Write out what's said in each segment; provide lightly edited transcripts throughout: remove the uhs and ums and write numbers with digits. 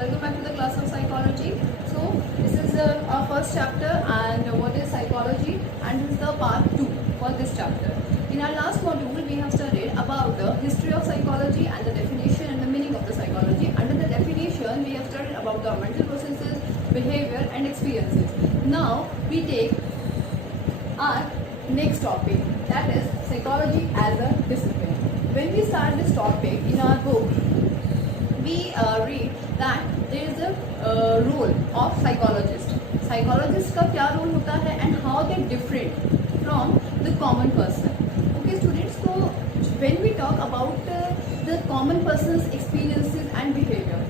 welcome back to the class of psychology. So this is our first chapter, and what is psychology, and this is the part 2 for this chapter. In our last module we have studied about the history of psychology and the definition and the meaning of the psychology. Under the definition we have studied about the mental processes, behavior and experiences. Now we take our next topic, that is psychology as a discipline. When we start this topic in our book, we read that there is a role of psychologist. Psychologist का क्या role होता है and how they different from the common person. Okay students, so when we talk about the common person's experiences and behavior,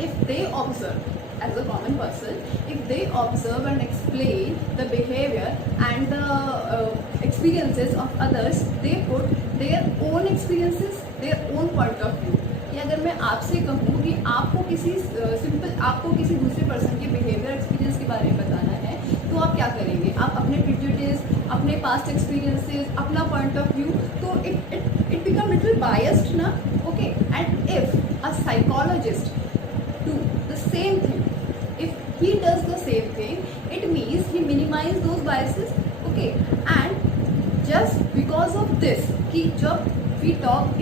if they observe as a common person, if they observe and explain the behavior and the experiences of others, they put their own experiences, their own point of view. या अगर मैं आपसे कहूँ कि आपको किसी आपको किसी दूसरे पर्सन के बिहेवियर एक्सपीरियंस के बारे में बताना है, तो आप क्या करेंगे? आप अपने प्रेजुडिस, अपने पास्ट एक्सपीरियंसेस, अपना पॉइंट ऑफ व्यू, तो इट बिकम लिटिल बायस्ड ना. Okay, and if a psychologist do the same thing, if he does the same thing, it means he minimize those biases. Okay, and just because of this कि जब we talk,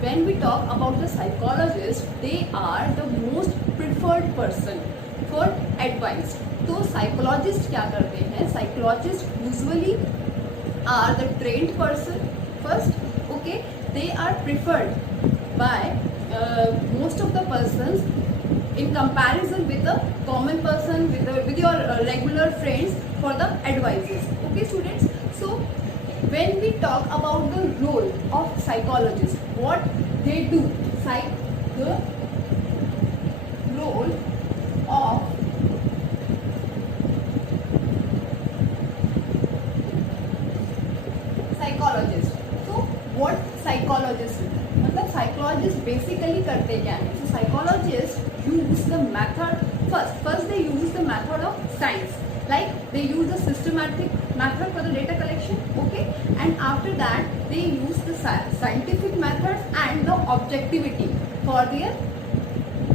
when we talk about the psychologist, they are the most preferred person for advice. तो psychologist क्या करते हैं? Psychologist usually are the trained person first. Okay, they are preferred by most of the persons in comparison with the common person, with your regular friends for the advices. Okay students, so when we talk about the role of psychologist, what they do, the role of psychologist. So what psychologist do? मतलब psychologist basically करते क्या है? So psychologists use the method first they use the method of science, like they use the systematic method for the data collection. Okay, and after that they use the scientific methods and the objectivity for their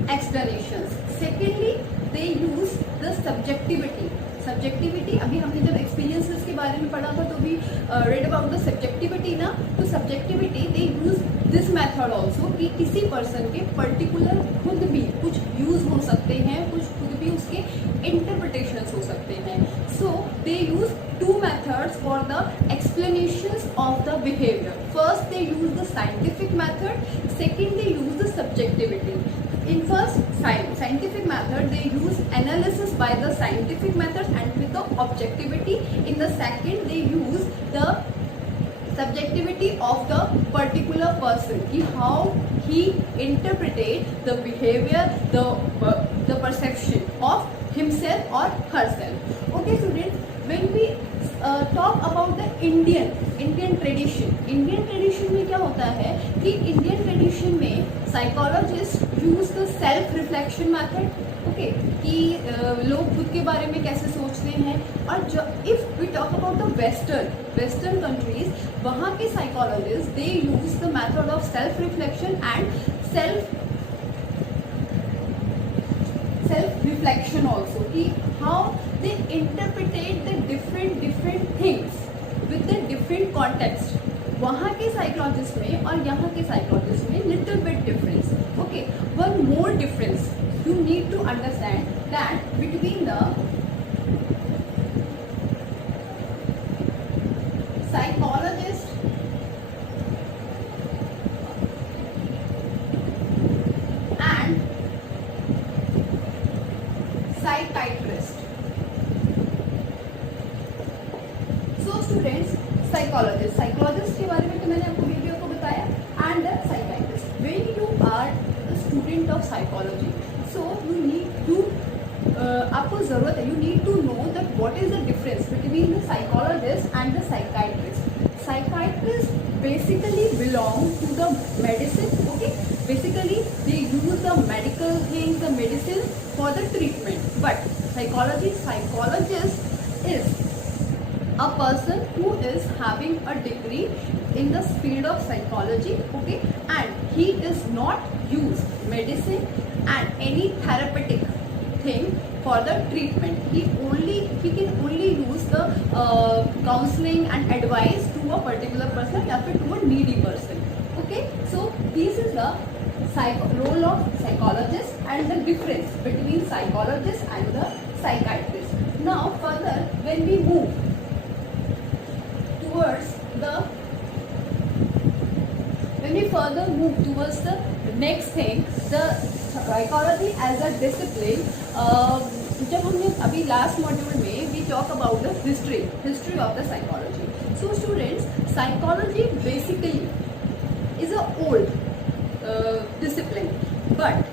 explanations. Secondly, they use the subjectivity. अभी हमने जब experiences के बारे में पढ़ा था तो भी read about the subjectivity ना, तो subjectivity they use this method also कि किसी पर्सन के पर्टिकुलर खुद भी कुछ व्यूज हो सकते हैं, कुछ खुद भी उसके इंटरप्रिटेशंस हो सकते हैं. सो दे use two methods for the explanations of the behavior. First they use the scientific method, second they use the subjectivity. In first scientific method they use analysis by the scientific method and with the objectivity. In the second they use the subjectivity of the particular person, ki how he interpreted the behavior, the perception of himself or herself. Okay students, when we talk about the Indian tradition में क्या होता है कि Indian tradition में psychologists use the self reflection method. Okay, कि लोग खुद के बारे में कैसे सोचते हैं. और जो if we talk about the western countries, वहाँ के psychologist they use the method of self reflection and self reflection also, कि how they interpret the different things with the different context. वहाँ के साइकोलॉजिस्ट में और यहाँ के साइकोलॉजिस्ट में little bit difference. Okay, one more difference you need to understand that between the psychologist and psychiatrist. So students, psychologist के बारे में तो मैंने आपको वीडियो को बताया, and the psychiatrist. When you are a student of psychology, so you need to आपको ज़रूरत है, you need to know that what is the difference between the psychologist and the psychiatrist. Psychiatrists basically belong to the medicine. Okay, basically they use the medical things, the medicine for the treatment. But psychologist is a person who is having a degree in the field of psychology. Okay, and he is not use medicine and any therapeutic thing for the treatment. He can only use the counseling and advice to a particular person या फिर to a needy person. Okay, so this is the role of psychologist and the difference between psychologist and the psychiatrist. Now further, when we move towards the next thing, the psychology as a discipline. जब हमने अभी last module में we talk about the history of the psychology. So students, psychology basically is a old discipline, but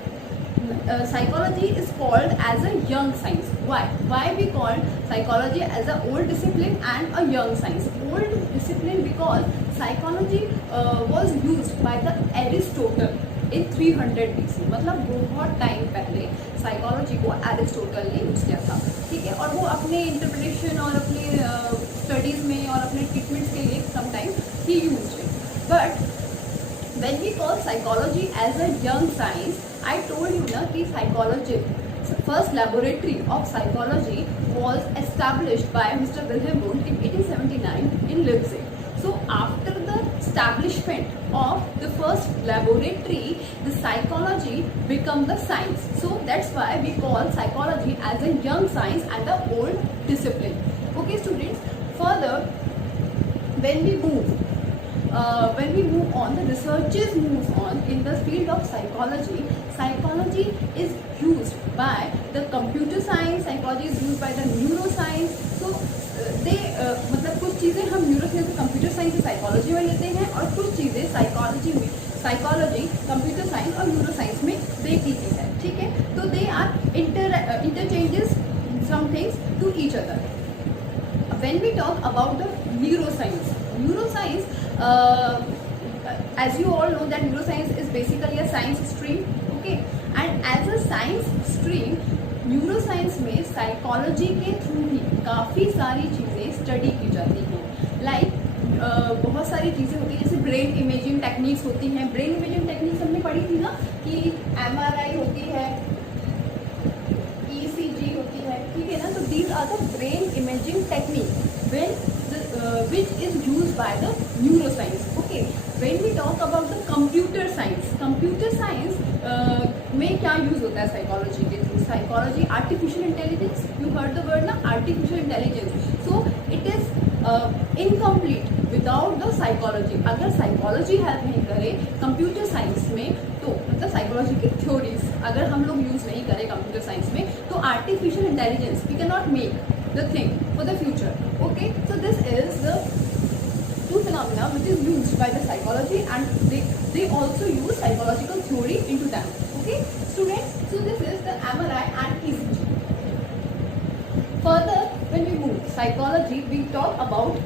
psychology is called as a young science. Why we call psychology as a old discipline and a young science? Old discipline because psychology was used by the Aristotle in 300 BC. मतलब बहुत time पहले psychology को Aristotle ने use किया था, ठीक है, और वो अपने इंटरप्रिटेशन और अपने स्टडीज में और अपने ट्रीटमेंट्स के लिए समटाइम ही यूज है. But when we call psychology as a young science, I told you na ki psychology, first laboratory of psychology was established by Mr. Wilhelm Wundt in 1879 in Leipzig. So after the establishment of the first laboratory, the psychology become the science. So that's why we call psychology as a young science and the old discipline. Okay students, further when we move on, the researchers moves on in the field of psychology. Psychology is used by the computer science, psychology is used by the neuroscience. So मतलब कुछ चीज़ें हम neuroscience computer science से psychology में लेते हैं और कुछ चीज़ें साइकोलॉजी कंप्यूटर साइंस और न्यूरोसाइंस में देखी गई है, ठीक है. तो they are interchanges some things to each other. When we talk about the neuroscience, as you all know that neuroscience is basically a science stream, okay, and as a science stream, neuroscience में psychology के through ही काफ़ी सारी चीज़ें study की जाती हैं. Like बहुत सारी चीज़ें होती हैं, जैसे ब्रेन इमेजिंग टेक्निक्स होती हैं. ब्रेन इमेजिंग टेक्निक्स हमने पढ़ी थी ना कि MRI होती है, ECG होती है, ठीक है ना. तो these are the brain imaging techniques which is used by the neuroscience. Okay, when we talk about the computer science में क्या यूज होता है साइकोलॉजी के through? Psychology artificial intelligence, you heard the word ना, artificial intelligence. So it is incomplete without the psychology. अगर psychology help नहीं करे computer science में, तो मतलब साइकोलॉजी की थ्योरीज अगर हम लोग यूज नहीं करें कंप्यूटर साइंस में, तो artificial intelligence we can not make the thing for the future. Okay, so this is the two phenomena which is used by the psychology, and they also use psychological theory into them. Okay students, so this is the MRI and ECG. Further, when we move psychology, we talk about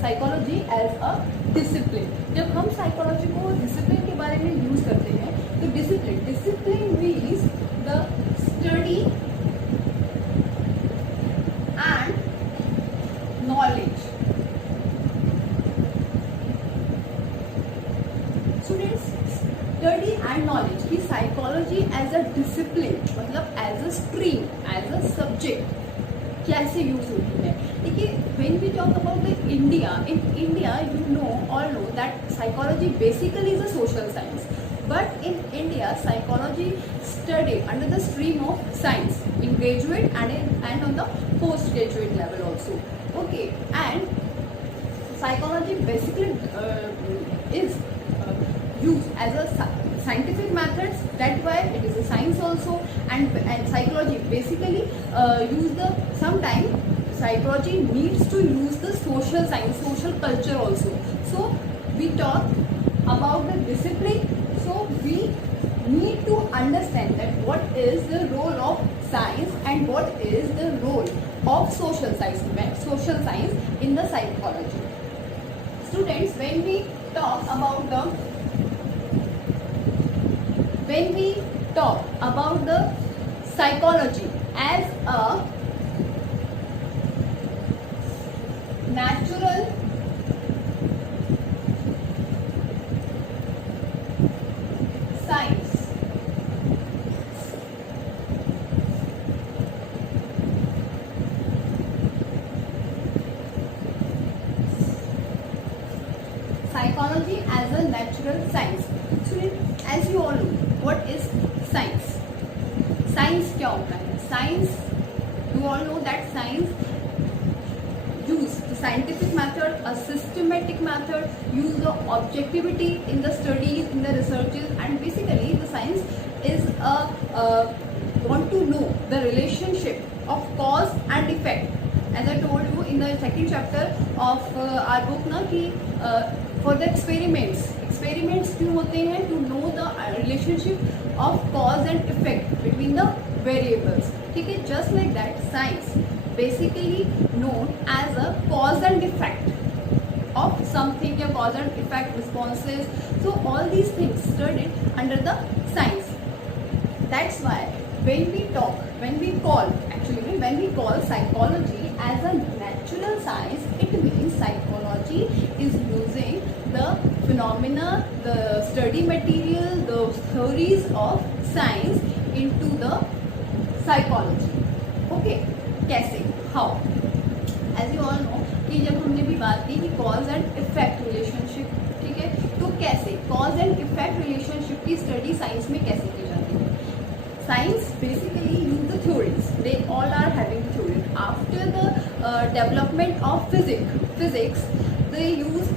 psychology as a discipline. जब हम psychology को discipline के बारे में use करते हैं, तो discipline means the study and knowledge. Students, study and knowledge की psychology as a discipline, मतलब as a stream, as a subject कैसे यूज होती है. देखिए, when we talk about the India, in India you all know that psychology basically is a social science. But in India, psychology studied under the stream of science in graduate and on the postgraduate level also. Okay, and psychology basically is used as a scientific methods. That's why it is a science also. And psychology basically sometimes psychology needs to use the social science, social culture also. So we talk about the discipline. So we need to understand that what is the role of science and what is the role of social science in the psychology. Students, when we talk about the psychology as a natural science, science, you all know that science use the scientific method, a systematic method, use the objectivity in the studies, in the researches, and basically the science is want to know the relationship of cause and effect. As I told you in the second chapter of our book ना कि for the experiments क्यों होते हैं? To know the relationship of cause and effect between the variables. ठीक है? Just like that, science basically known as a cause and effect of something, या cause and effect responses. So all these things studied under the science. That's why when we call psychology as a natural science, it means psychology is using the phenomena, the study material, the theories of science into the psychology. Okay, कैसे? How? As you all know कि जब हमने भी बात की कि cause and effect relationship, ठीक है, तो कैसे cause and effect relationship की study science में कैसे की जाती है? Science basically use the theories. They all are having theories. After the development of physics, they use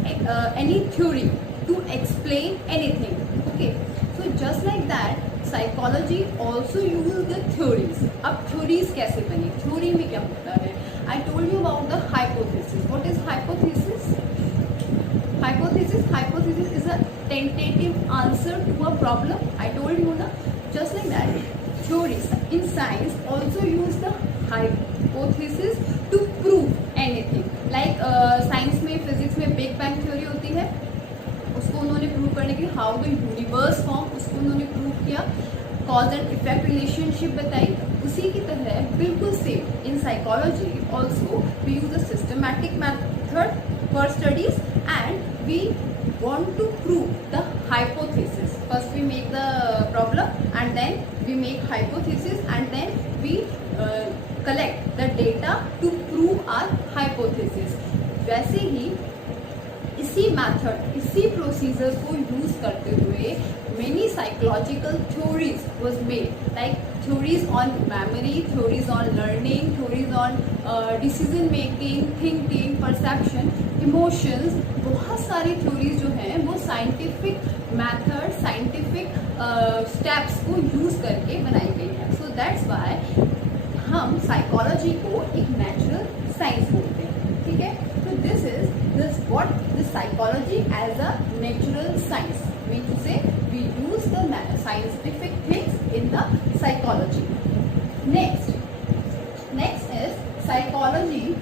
any theory to explain anything. Okay, so just like that, psychology also use the theories. अब theories कैसे बनी? Theory में क्या होता है? I told you about the hypothesis. What is hypothesis? Hypothesis is a tentative answer to a problem. I told you ना. Just like that, theories in science also use the hypothesis to prove anything. Like science में physics में Big Bang theory होती है, उसको उन्होंने prove करने के लिए हाउ द यूनिवर्स फॉर्म, उसको उन्होंने प्रूव किया, कॉज एंड इफेक्ट रिलेशनशिप बताई. उसी की तरह बिल्कुल same in psychology also we use a systematic method for studies and we want to prove the hypothesis. First we make the problem and then we make hypothesis and then we collect the data to prove our hypothesis. वैसे ही इसी method, इसी procedure को use करते हुए many psychological theories was made, like theories on memory, theories on learning, theories on decision making, thinking, perception, emotions. बहुत सारी theories जो हैं वो scientific method, scientific steps को यूज करके बनाई गई है. So that's why हम psychology को एक natural science बोलते हैं. ठीक है? So this what the psychology as a natural science means to say we use the scientific things in the psychology. Next is psychology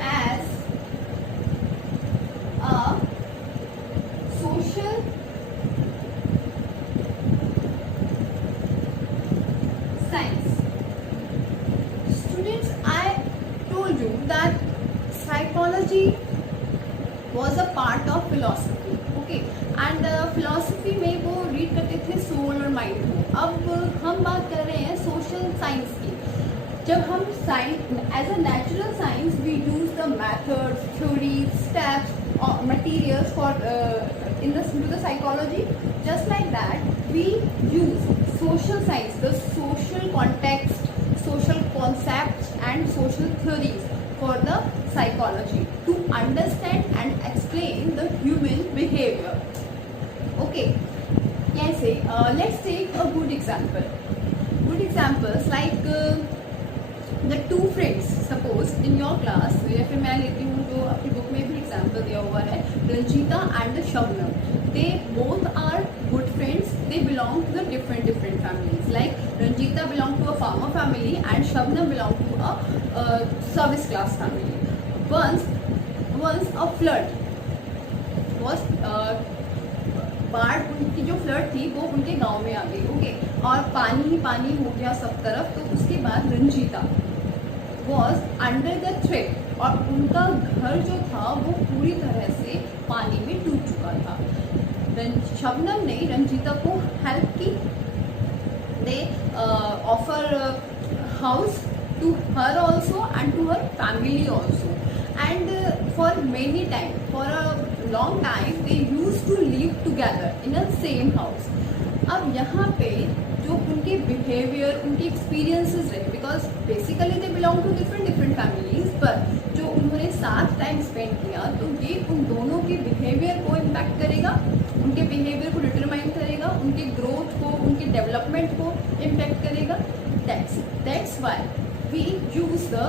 as a social science. Students, I told you that psychology was a part of philosophy. Okay, and philosophy में वो read करते थे soul और mind को. अब हम बात कर रहे हैं सोशल साइंस की. जब हम science as a natural science we use the methods, theories, steps और materials for in the psychology. Just like that, we use social science, the social context, social concepts and social theories for the psychology to understand and explain the human behavior. Okay, कैसे? Let's take a good example. Good examples like the two friends. Suppose in your class, या फिर मैं लेती हूँ जो आपकी book में भी एग्जाम्पल दिया हुआ है, Ranjita and Shabnam. They both are good friends. They belong to the different families. Like Ranjita belong to a farmer family and Shabnam belong to a service class family. Once a flood was बाढ़, उनकी जो flood थी वो उनके गांव में आ गई. Okay, और पानी ही पानी हो गया सब तरफ. तो उसके बाद Ranjita was under the threat और उनका घर जो था वो पूरी तरह से पानी में डूब चुका था. शबनम ने रंजीता को हेल्प की. They offer house to her also and to her family also. And for many time, for a long time, they used to live together in the same house. अब यहाँ पे जो उनके बिहेवियर, उनके एक्सपीरियंसेस रहे, because basically they belong to different different families, पर जो उन्होंने साथ टाइम स्पेंड किया तो ये उन दोनों के बिहेवियर को इम्पैक्ट करेगा, उनके बिहेवियर को डिटरमाइन करेगा, उनके ग्रोथ को, उनके डेवलपमेंट को इम्पैक्ट करेगा. That's why we use the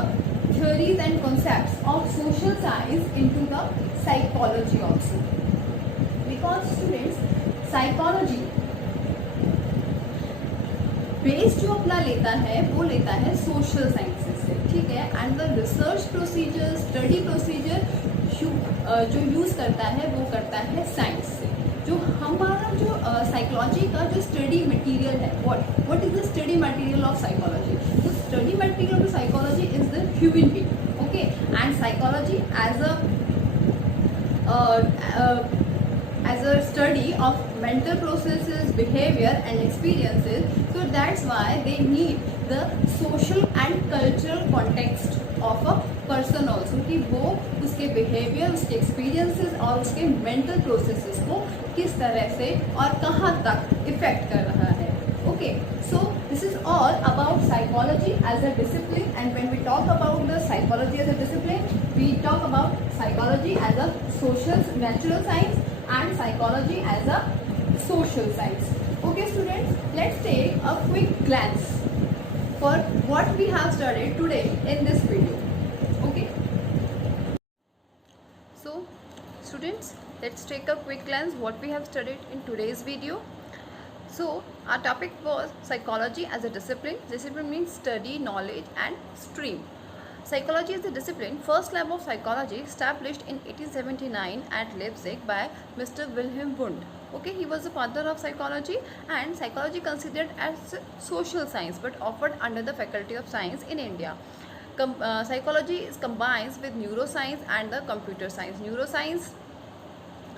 theories and concepts of social science into the psychology also. Because students, psychology base जो अपना लेता है वो लेता है सोशल साइंसेस से, ठीक है. And the research procedure, study procedure जो यूज़ करता है वो करता है साइंस से. जो हमारा जो साइकोलॉजी का जो स्टडी मटेरियल है, what is the study material of psychology. तो study material of psychology is the human being, okay. And psychology as a study of mental processes, behavior and experiences. So that's why they need the social and cultural context of a person also, कि वो उसके behavior, उसके experiences और उसके mental processes को किस तरह से और कहाँ तक affect कर रहा है. Okay, so this is all about psychology as a discipline, and when we talk about the psychology as a discipline, we talk about psychology as a social natural science and psychology as a social science. Okay students, let's take a quick glance for what we have studied today in this video. Okay, so students, let's take a quick glance what we have studied in today's video. So our topic was psychology as a discipline. Discipline means study, knowledge and stream. Psychology is the discipline. First lab of psychology established in 1879 at Leipzig by Mr. Wilhelm Wundt. Okay, he was the father of psychology, and psychology considered as social science but offered under the faculty of science in India. Psychology is combines with neuroscience and the computer science. Neuroscience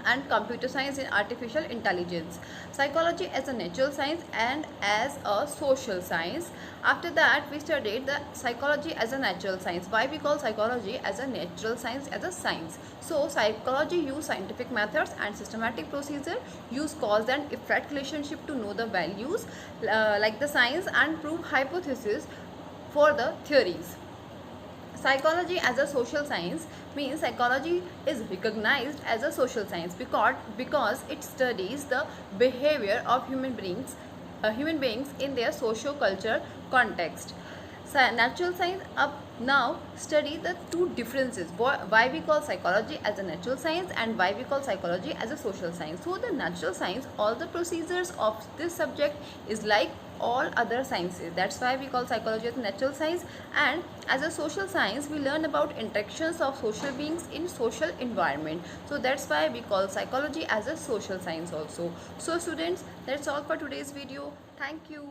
and computer science in artificial intelligence. Psychology as a natural science and as a social science. After that we studied the psychology as a natural science. Why we call psychology as a natural science, as a science? So psychology use scientific methods and systematic procedure, use cause and effect relationship to know the values like the science and prove hypothesis for the theories. Psychology as a social science means psychology is recognized as a social science because it studies the behavior of human beings in their socio-cultural context. Natural science up now study the two differences, why we call psychology as a natural science and why we call psychology as a social science. So the natural science, all the procedures of this subject is like all other sciences. That's why we call psychology as a natural science. And as a social science, we learn about interactions of social beings in social environment. So that's why we call psychology as a social science also. So students, that's all for today's video. Thank you.